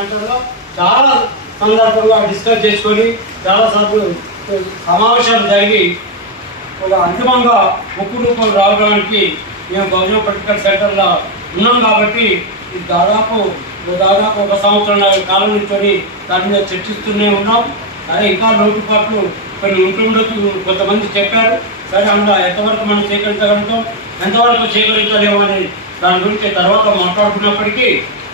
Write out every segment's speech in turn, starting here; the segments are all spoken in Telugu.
సెంటర్లో చాలా సందర్భంగా డిస్కస్ చేసుకొని చాలా సార్లు సమావేశాలు జరిగి ఒక అంతిమంగా ముక్కు రూపం రావడానికి మేము గౌరవ పొలిటికల్ సెంటర్లో ఉన్నాం కాబట్టి ఇది దాదాపు దాదాపు ఒక సంవత్సరం కాలం నుంచి దాని మీద చర్చిస్తూనే ఉన్నాం. సరే ఇంకా లోటుపాట్లు కొన్ని ఉంటుండొచ్చు కొంతమంది చెప్పారు. సరే అందులో ఎంతవరకు మనం సేకరించగలుగుతాం ఎంతవరకు సేకరించలేము అని దాని గురించి తర్వాత మాట్లాడుకున్నప్పటికీ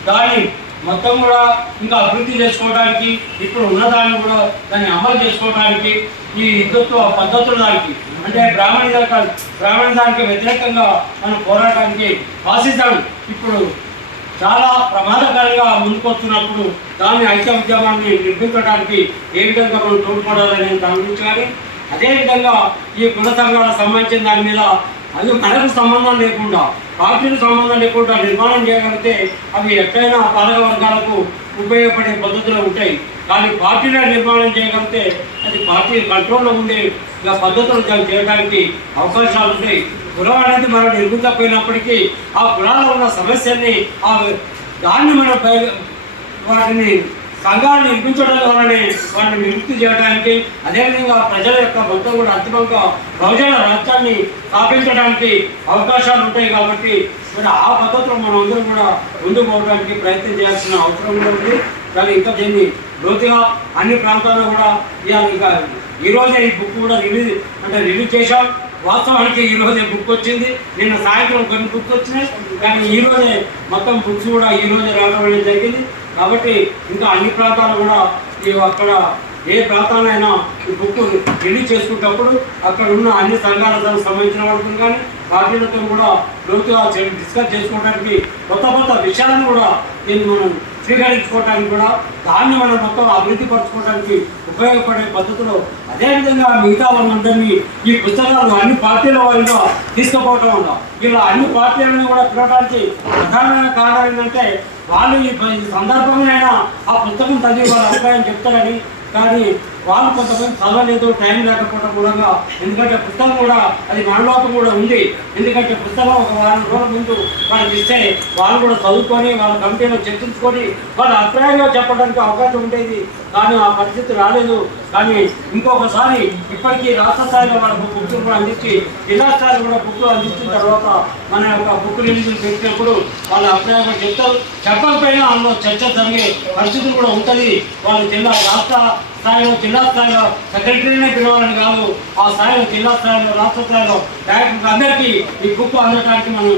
దాన్ని మొత్తం కూడా ఇంకా అభివృద్ధి చేసుకోవడానికి ఇప్పుడు ఉన్నదాన్ని కూడా దాన్ని అమలు చేసుకోవడానికి ఈ హిందుత్వ పద్ధతుల దానికి అంటే బ్రాహ్మణ దానికి బ్రాహ్మణ దానికి వ్యతిరేకంగా మనం పోరాటానికి ఆశిద్దాం. ఇప్పుడు చాలా ప్రమాదకరంగా ముందుకొస్తున్నప్పుడు దాని ఐక్య ఉద్యమాన్ని నిర్మించడానికి ఏ విధంగా మనం తోడ్పడాలని దాని గురించి కానీ అదేవిధంగా ఈ కుల సంఘాలకు సంబంధించిన దాని మీద అది కళకు సంబంధం లేకుండా పార్టీలకు సంబంధం లేకుండా నిర్మాణం చేయగలిగితే అవి ఎక్కడైనా పాలక వర్గాలకు ఉపయోగపడే పద్ధతులు ఉంటాయి. కానీ పార్టీలో నిర్మాణం చేయగలిగితే అది పార్టీ కంట్రోల్లో ఉండే ఇలా పద్ధతులు చేయడానికి అవకాశాలు ఉంటాయి. కులం అనేది మనం నిర్మించకపోయినప్పటికీ ఆ కులాల్లో ఉన్న సమస్యల్ని ఆ దాన్ని మనం వాటిని సంఘాన్ని నిర్మించడం ద్వారానే వాటిని నివృత్తి చేయడానికి అదేవిధంగా ప్రజల యొక్క మొత్తం కూడా అంతిమంగా బహుజన రాష్ట్రాన్ని స్థాపించడానికి అవకాశాలు ఉంటాయి కాబట్టి మరి ఆ పద్ధతిలో మనం అందరం కూడా ముందుకు పోవడానికి ప్రయత్నం చేయాల్సిన అవసరం కూడా ఉంది. కానీ ఇంకా దీన్ని లోతుగా అన్ని ప్రాంతాల్లో కూడా ఇవాళ ఇంకా ఈ ఈ బుక్ కూడా రిలీజ్ అంటే రిలీజ్ చేశాం. వాస్తవానికి ఈ రోజే బుక్ వచ్చింది. నిన్న సాయంత్రం కొన్ని బుక్స్ వచ్చినాయి. కానీ ఈ రోజే మొత్తం బుక్స్ కూడా ఈరోజే రావడం జరిగింది. కాబట్టి ఇంకా అన్ని ప్రాంతాలు కూడా ఈ అక్కడ ఏ ప్రాంతాలైనా ఈ బుక్ రిలీజ్ చేసుకున్నప్పుడు అక్కడ ఉన్న అన్ని సంఘాలకు సంబంధించిన వాళ్ళకు కానీ పార్టీలతో కూడా లోతుగా డిస్కస్ చేసుకోవడానికి కొత్త కొత్త విషయాలను కూడా నేను మనం స్వీకరించుకోవడానికి కూడా దాన్ని మనం మొత్తం అభివృద్ధి పరచుకోవడానికి ఉపయోగపడే పద్ధతిలో అదేవిధంగా మిగతా వాళ్ళందరినీ ఈ పుస్తకాలు అన్ని పార్టీల వారిగా తీసుకుపోవటం వల్ల ఇలా అన్ని పార్టీలను కూడా పిలవడానికి ప్రధానమైన కారణం ఏంటంటే వాళ్ళు ఈ ప- ఆ పుస్తకం చదివి వాళ్ళ అభిప్రాయం చెప్తారని కానీ వాళ్ళు కొంతమంది చదవలేదు టైం లేకపోవడం కూడా ఎందుకంటే పుస్తకం కూడా అది మనలోకి కూడా ఉంది. ఎందుకంటే పుస్తకం ఒక వారం రోజుల ముందు వాళ్ళకి ఇస్తే వాళ్ళు కూడా చదువుకొని వాళ్ళ కమిటీలో చర్చించుకొని వాళ్ళ అభిప్రాయంగా చెప్పడానికి అవకాశం ఉండేది. కానీ ఆ పరిస్థితి రాలేదు. కానీ ఇంకొకసారి ఇప్పటికీ రాష్ట్ర స్థాయిలో వాళ్ళ బుక్లు కూడా అందించి జిల్లా స్థాయిలో కూడా బుక్లు అందించిన తర్వాత మన యొక్క బుక్ రిలీజులు పెట్టినప్పుడు వాళ్ళ అభిప్రాయంగా చెప్తారు. చెప్పకపోయినా అందులో చర్చ జరిగే పరిస్థితులు కూడా ఉంటుంది. వాళ్ళు జిల్లా రాష్ట్ర స్థాయిలో జిల్లా స్థాయిలో సెక్రటరీనే పిలవాలని కాదు ఆ స్థాయిలో జిల్లా స్థాయిలో రాష్ట్ర స్థాయిలో డైరెక్టర్ అందరికీ ఈ బుక్ అందటానికి మనం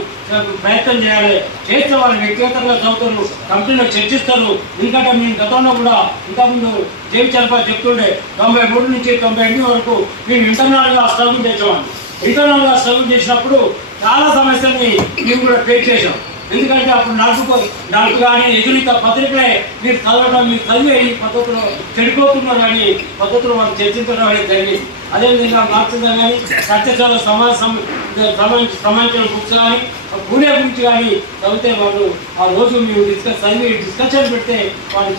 ప్రయత్నం చేయాలి. చేస్తే వాళ్ళు వ్యక్తిగతంగా చదువుతారు కంపెనీలో చర్చిస్తారు. ఎందుకంటే మేము గతంలో కూడా ఇంతకుముందు జేవి చరపా చెప్తుండే తొంభై మూడు నుంచి తొంభై ఎనిమిది వరకు మేము ఇంటర్నల్గా స్ట్రగుల్ చేసేవాడిని. ఇంటర్నల్గా స్ట్రగుల్ చేసినప్పుడు చాలా సమస్యల్ని మేము కూడా ఫేస్ చేసాం ఎందుకంటే అప్పుడు నడుచుకో నడుపు కానీ ఎదురిత పత్రికలే మీరు చదవడం మీరు చదివే ఈ పద్ధతిలో చెడిపోతున్నారు అని పద్ధతిలో వాళ్ళు చర్చించడం అనేది జరిగింది. అదేవిధంగా మార్చిందా కానీ సత్యశాల సమాజ సమ- సంబంధించిన బుక్స్ కానీ పూణే గురించి కానీ చదివితే వాళ్ళు ఆ రోజు మీరు డిస్కస్ చదివి డిస్కషన్ పెడితే వాళ్ళు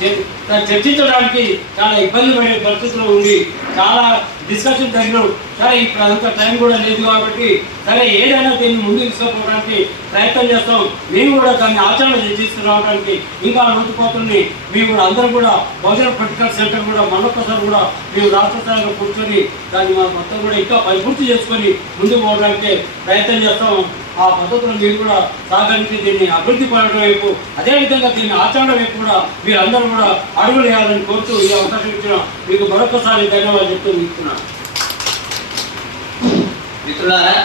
చర్చించడానికి చాలా ఇబ్బంది పడే పరిస్థితిలో ఉంది చాలా డిస్కషన్ జరిగినాం సరే ఇప్పుడు అంత టైం కూడా లేదు కాబట్టి సరే ఏదైనా దీన్ని ముందుకు తీసుకుపోవడానికి ప్రయత్నం చేస్తాం. మేము కూడా దాన్ని ఆచరణ తీసుకురావడానికి ఇంకా నూతిపోతుంది మేము కూడా అందరం కూడా బహుజన పొలిటికల్ సెంటర్ కూడా మరొకసారి కూడా మేము రాష్ట్ర స్థాయిలో కూర్చొని దాన్ని మా మొత్తం కూడా ఇంకా పరిపూర్తి చేసుకొని ముందుకు పోవడానికి ప్రయత్నం చేస్తాం. ఆ పద్ధతులను మీరు కూడా సాధించి దీన్ని అభివృద్ధి పడడం వైపు అదేవిధంగా దీన్ని ఆచరణ వైపు కూడా మీరందరూ కూడా అడుగులు వేయాలని కోరుతూ ఈ అవకాశం ఇచ్చిన మీకు మరొకసారి ధన్యవాదాలు చెప్తూ ఇస్తున్నాను మిత్రులారా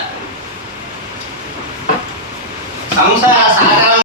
సంసార సాగరం